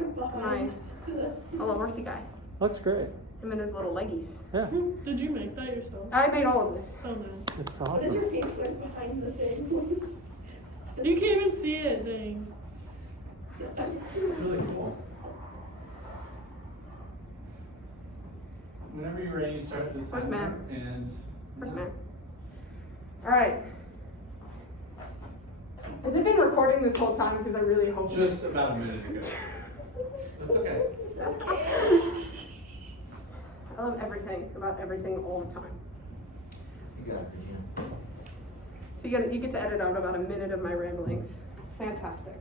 my little horsey guy. Looks great. Him and his little leggies. Yeah. Did you make that yourself? I made all of this. So nice. It's What is awesome. your face going behind the thing? You can't even see it, dang. Really cool. Whenever you're ready, start the First timer man. and. First man. All right. Has it been recording this whole time? Because I really hope. Just about a minute ago. That's okay. I love everything about everything all the time. You got it, Regina. So you get to edit out about a minute of my ramblings. Fantastic.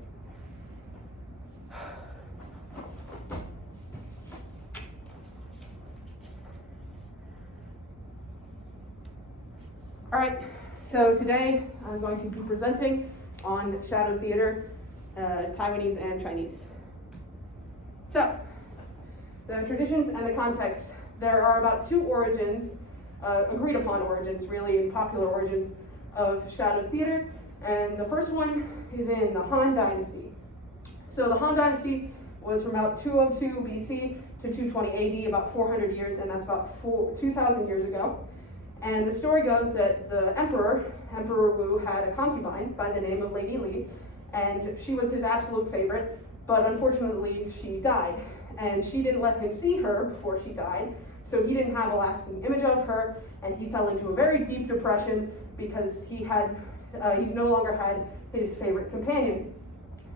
All right, so today I'm going to be presenting on shadow theater, Taiwanese and Chinese. So, the traditions and the context. There are about two origins, agreed upon origins, really, and popular origins of shadow theater. And the first one is in the Han Dynasty. So the Han Dynasty was from about 202 BC to 220 AD, about 400 years, and that's about 2,000 years ago. And the story goes that the Emperor Wu, had a concubine by the name of Lady Li, and she was his absolute favorite, but unfortunately she died. And she didn't let him see her before she died, so he didn't have a lasting image of her, and he fell into a very deep depression because he no longer had his favorite companion.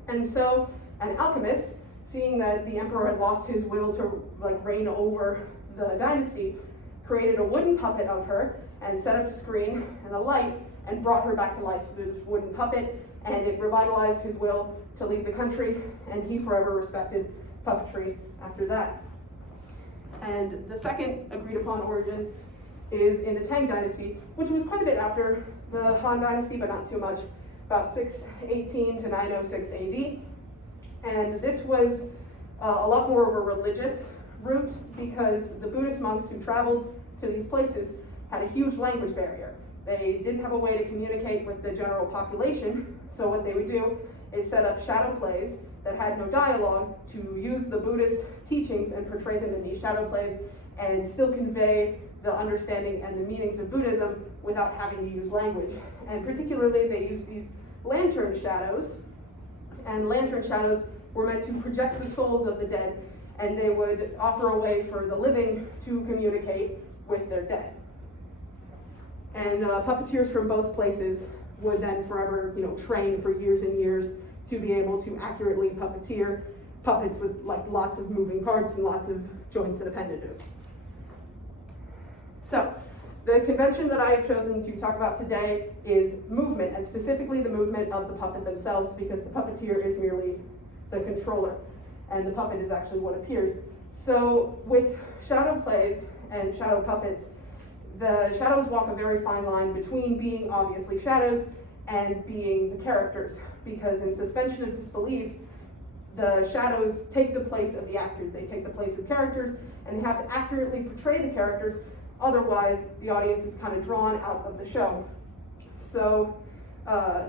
And so an alchemist, seeing that the emperor had lost his will to reign over the dynasty, created a wooden puppet of her and set up a screen and a light and brought her back to life with this wooden puppet, and it revitalized his will to lead the country, and he forever respected puppetry after that. And the second agreed upon origin is in the Tang Dynasty, which was quite a bit after the Han Dynasty, but not too much, about 618 to 906 AD. And this was a lot more of a religious route because the Buddhist monks who traveled to these places had a huge language barrier. They didn't have a way to communicate with the general population, so what they would do is set up shadow plays that had no dialogue to use the Buddhist teachings and portray them in these shadow plays and still convey the understanding and the meanings of Buddhism without having to use language. And particularly they used these lantern shadows, and lantern shadows were meant to project the souls of the dead, and they would offer a way for the living to communicate with their dead. And puppeteers from both places would then forever, train for years and years to be able to accurately puppeteer puppets with lots of moving parts and lots of joints and appendages. So, the convention that I have chosen to talk about today is movement, and specifically the movement of the puppet themselves, because the puppeteer is merely the controller, and the puppet is actually what appears. So, with shadow plays and shadow puppets, the shadows walk a very fine line between being obviously shadows and being the characters, because in suspension of disbelief, the shadows take the place of the actors. They take the place of characters, and they have to accurately portray the characters, otherwise the audience is kind of drawn out of the show. So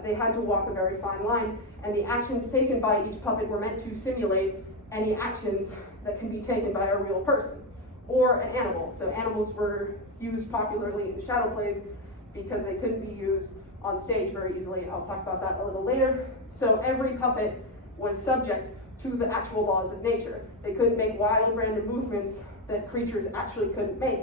they had to walk a very fine line, and the actions taken by each puppet were meant to simulate any actions that can be taken by a real person or an animal. So animals were used popularly in shadow plays because they couldn't be used on stage very easily. I'll talk about that a little later. So every puppet was subject to the actual laws of nature. They couldn't make wild random movements that creatures actually couldn't make.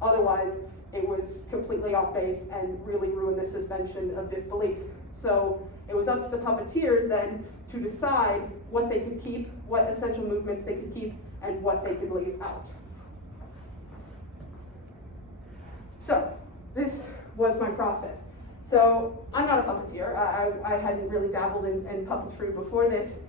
Otherwise, it was completely off base and really ruined the suspension of disbelief. So it was up to the puppeteers then to decide what they could keep, what essential movements they could keep, and what they could leave out. So this was my process. So I'm not a puppeteer. I hadn't really dabbled in puppetry before this.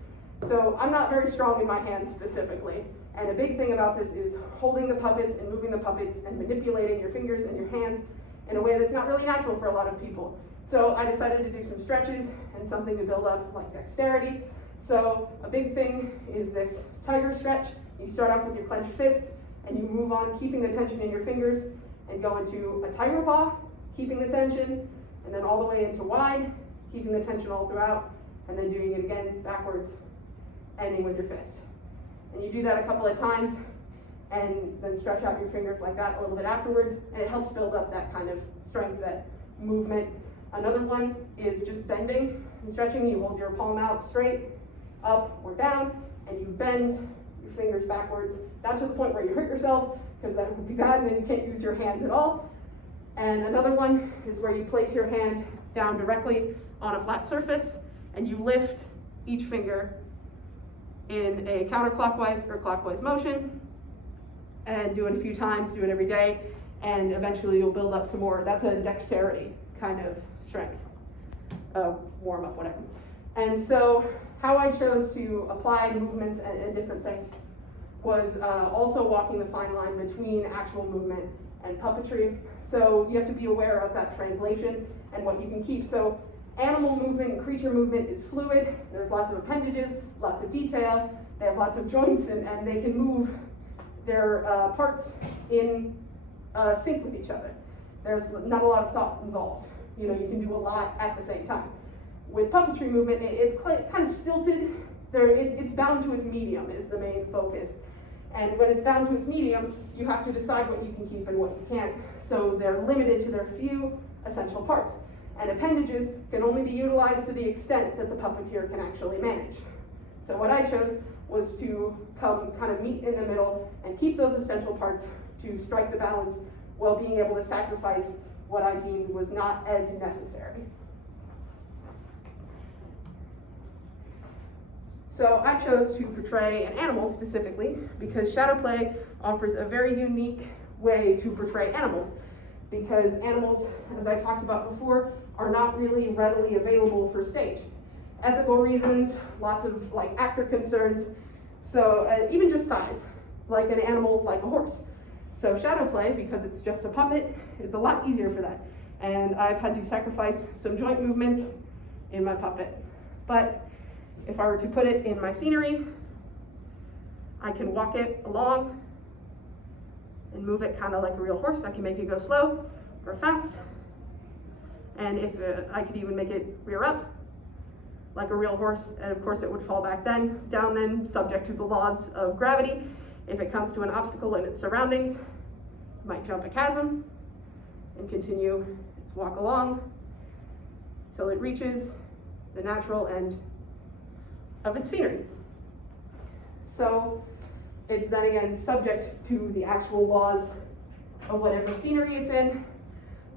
So I'm not very strong in my hands specifically. And a big thing about this is holding the puppets and moving the puppets and manipulating your fingers and your hands in a way that's not really natural for a lot of people. So I decided to do some stretches and something to build up dexterity. So a big thing is this tiger stretch. You start off with your clenched fists and you move on, keeping the tension in your fingers, and go into a tiger paw, keeping the tension, and then all the way into wide, keeping the tension all throughout, and then doing it again backwards, ending with your fist. And you do that a couple of times, and then stretch out your fingers like that a little bit afterwards, and it helps build up that kind of strength, that movement. Another one is just bending and stretching. You hold your palm out straight, up or down, and you bend your fingers backwards, not to the point where you hurt yourself, because that would be bad, and then you can't use your hands at all. And another one is where you place your hand down directly on a flat surface, and you lift each finger in a counterclockwise or clockwise motion, and do it a few times, do it every day, and eventually you'll build up some more. That's a dexterity kind of strength, warm up, whatever. And so how I chose to apply movements and different things was also walking the fine line between actual movement and puppetry. So you have to be aware of that translation and what you can keep. So animal movement and creature movement is fluid. There's lots of appendages, lots of detail. They have lots of joints, and they can move their parts in sync with each other. There's not a lot of thought involved. You know, you can do a lot at the same time. With puppetry movement, it's kind of stilted. It's bound to its medium is the main focus. And when it's bound to its medium, you have to decide what you can keep and what you can't. So they're limited to their few essential parts. And appendages can only be utilized to the extent that the puppeteer can actually manage. So what I chose was to come kind of meet in the middle and keep those essential parts to strike the balance while being able to sacrifice what I deemed was not as necessary. So I chose to portray an animal specifically because shadow play offers a very unique way to portray animals, because animals, as I talked about before, are not really readily available for stage. Ethical reasons, lots of actor concerns, so even just size, like an animal like a horse. So shadow play, because it's just a puppet, is a lot easier for that. And I've had to sacrifice some joint movements in my puppet. But if I were to put it in my scenery, I can walk it along and move it kind of like a real horse. I can make it go slow or fast. And if I could even make it rear up like a real horse, and of course it would fall back down then, subject to the laws of gravity. If it comes to an obstacle in its surroundings, it might jump a chasm and continue its walk along till it reaches the natural end of its scenery. So it's then again subject to the actual laws of whatever scenery it's in,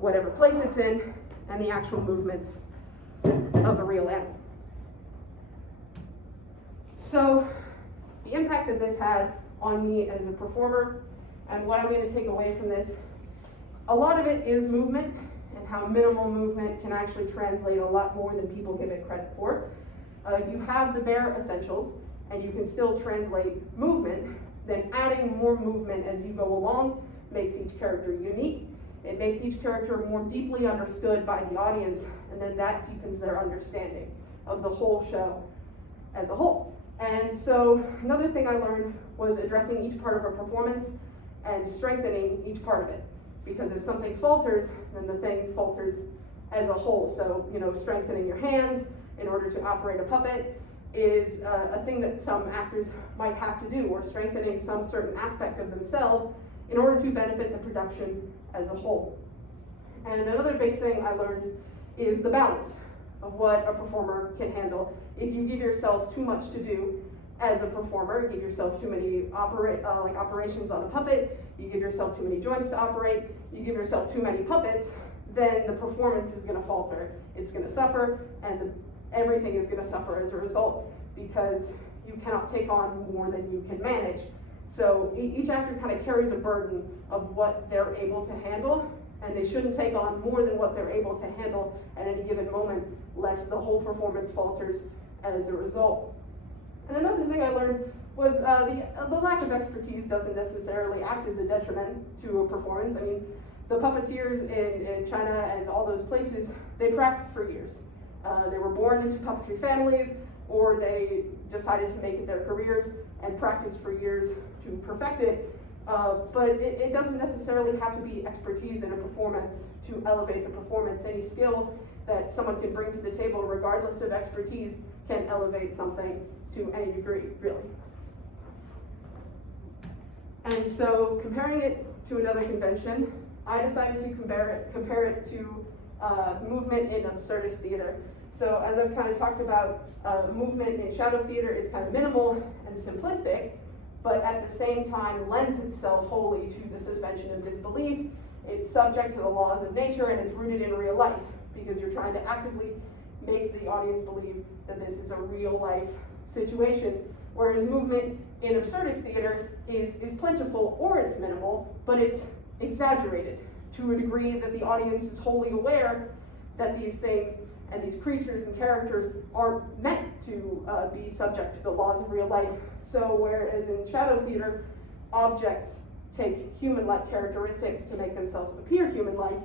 whatever place it's in, and the actual movements of a real animal. So the impact that this had on me as a performer, and what I'm going to take away from this, a lot of it is movement, and how minimal movement can actually translate a lot more than people give it credit for. If you have the bare essentials and you can still translate movement, then adding more movement as you go along makes each character unique. It makes each character more deeply understood by the audience, and then that deepens their understanding of the whole show as a whole. And so another thing I learned was addressing each part of a performance and strengthening each part of it. Because if something falters, then the thing falters as a whole. So, strengthening your hands in order to operate a puppet is a thing that some actors might have to do, or strengthening some certain aspect of themselves in order to benefit the production as a whole. And another big thing I learned is the balance of what a performer can handle. If you give yourself too much to do as a performer, give yourself too many operations on a puppet, you give yourself too many joints to operate, you give yourself too many puppets, then the performance is going to falter. It's going to suffer, and everything is going to suffer as a result, because you cannot take on more than you can manage. So each actor kind of carries a burden of what they're able to handle, and they shouldn't take on more than what they're able to handle at any given moment, lest the whole performance falters as a result. And another thing I learned was the lack of expertise doesn't necessarily act as a detriment to a performance. I mean, the puppeteers in China and all those places, they practiced for years. They were born into puppetry families, or they decided to make it their careers and practiced for years to perfect it. But it doesn't necessarily have to be expertise in a performance to elevate the performance. Any skill that someone can bring to the table, regardless of expertise, can elevate something to any degree, really. And so comparing it to another convention, I decided to compare it to movement in absurdist theater. So as I've kind of talked about, movement in shadow theater is kind of minimal and simplistic, but at the same time lends itself wholly to the suspension of disbelief. It's subject to the laws of nature, and it's rooted in real life, because you're trying to actively make the audience believe that this is a real life situation. Whereas movement in absurdist theater is plentiful, or it's minimal, but it's exaggerated to a degree that the audience is wholly aware that these things and these creatures and characters aren't meant to be subject to the laws of real life. So whereas in shadow theater, objects take human-like characteristics to make themselves appear human-like,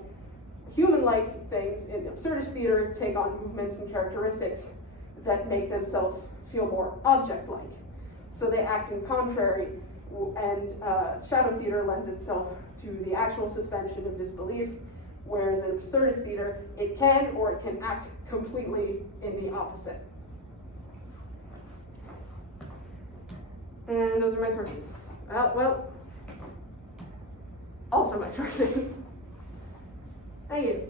human-like things in absurdist theater take on movements and characteristics that make themselves feel more object-like. So they act in contrary, and shadow theater lends itself to the actual suspension of disbelief, whereas in absurdist theater, it can or it can act completely in the opposite. And those are my sources. Well, also my sources. Thank you.